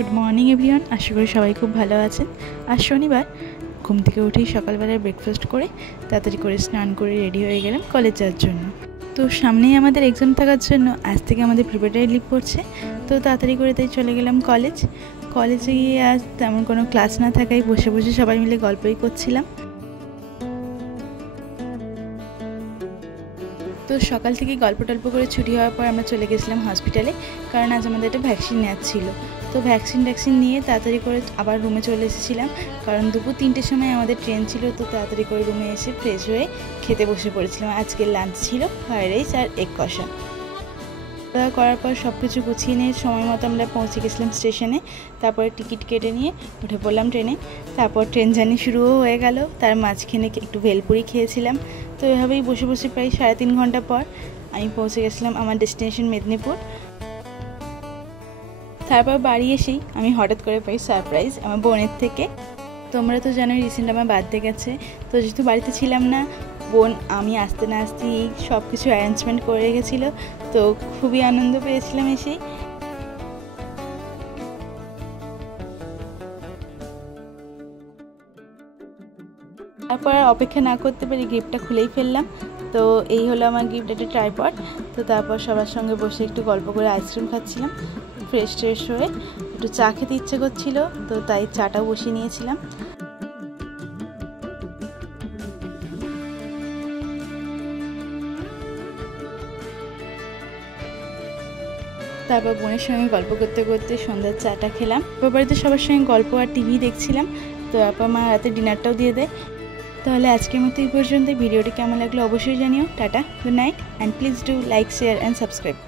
Good morning everyone, আশা করি সবাই খুব ভালো আছেন। আজ শনিবার, ঘুম থেকে উঠেই সকালবেলায় ব্রেকফাস্ট করে তাড়াতাড়ি করে স্নান করে রেডি হয়ে গেলাম কলেজ যাওয়ার জন্য। তো সামনেই আমাদের এক্সাম থাকার জন্য আজ থেকে আমাদের প্রিপারেটরি লিভ পড়ছে। তো তাড়াতাড়ি করে তাই চলে গেলাম কলেজে গিয়ে আজ তেমন কোনো ক্লাস না থাকায় বসে বসে সবাই মিলে গল্পই করছিলাম। তো সকাল থেকে গল্প টল্প করে ছুটি হওয়ার পর আমরা চলে গেছিলাম হসপিটালে, কারণ আজ আমাদের একটা ভ্যাকসিন নেওয়ার ছিল। তো ভ্যাকসিন নিয়ে তাড়াতাড়ি করে আবার রুমে চলে এসেছিলাম, কারণ দুপুর 3টের সময় আমাদের ট্রেন ছিল। তো তাড়াতাড়ি করে রুমে এসে ফ্রেশ হয়ে খেতে বসে পড়েছিলাম। আজকের লাঞ্চ ছিল ফ্রাইড রাইস আর এগ কষা। করার পর সব কিছু গুছিয়ে নিয়ে সময় মতো আমরা পৌঁছে গেছিলাম স্টেশনে। তারপরে টিকিট কেটে নিয়ে উঠে পড়লাম ট্রেনে। তারপর ট্রেন জার্নি শুরুও হয়ে গেল। তার মাঝখানে একটু ভেলপুরি খেয়েছিলাম। তো এভাবেই বসে বসে প্রায় 3.5 ঘন্টা পর আমি পৌঁছে গেছিলাম আমার ডেস্টিনেশন মেদিনীপুর। তারপর বাড়ি এসেই আমি হঠাৎ করে পাই সারপ্রাইজ আমার বোনের থেকে। তোমরা তো জানোই রিসেন্ট আমার বার্থডে গেছে। তো যেহেতু বাড়িতে ছিলাম না, বোন আমি আসতে না আসতেই সব কিছু অ্যারেঞ্জমেন্ট করে রেখেছিল। তো খুবই আনন্দ পেয়েছিলাম এসেই। তারপর আর অপেক্ষা না করতে পারি গিফটটা খুলেই ফেললাম। তো এই হলো আমার গিফট, একটা ট্রাইপড। তো তারপর সবার সঙ্গে বসে একটু গল্প করে আইসক্রিম খাচ্ছিলাম। ফ্রেশ হয়ে একটু চা খেতে ইচ্ছে করছিল, তো তাই চাটাও বসিয়ে নিয়েছিলাম। তারপর বোনের সঙ্গে গল্প করতে করতে সন্ধ্যার চাটা খেলাম। বাড়িতে সবার সঙ্গে গল্প আর টিভি দেখছিলাম। তো তারপর মা রাতে ডিনারটাও দিয়ে দেয়। তাহলে আজকের মতো এই পর্যন্ত। ভিডিওটি কেমন লাগলো অবশ্যই জানিও। Tata, good night, and please do like, share and subscribe.